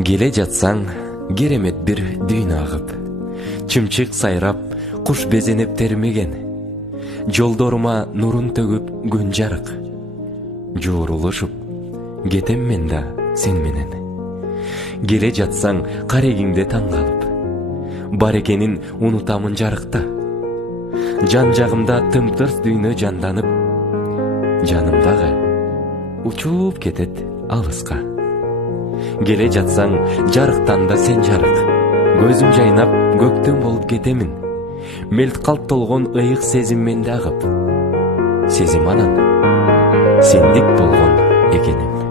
Келе жатсаң, керемет бир дүйнө агып, чымчык сайрап, куш безенеп термеген, жолдорума нурун төгүп күн жарык. Жуурулушуп, кетем мен да сен менен. Келе жатсаң, карегиңде таң калып, бар экенин унутамын жарыкта. Жан жагымда тымтырс дүйнө жанданып, жанымдагы учуп кетет алыска. Келе жатсаң, жарыктан да сен жарык, көзүм жайнап көктөм болуп кетемин. Мелт калт толгон ыйык сезим менде агып, сезим анан сендик болгон экеним.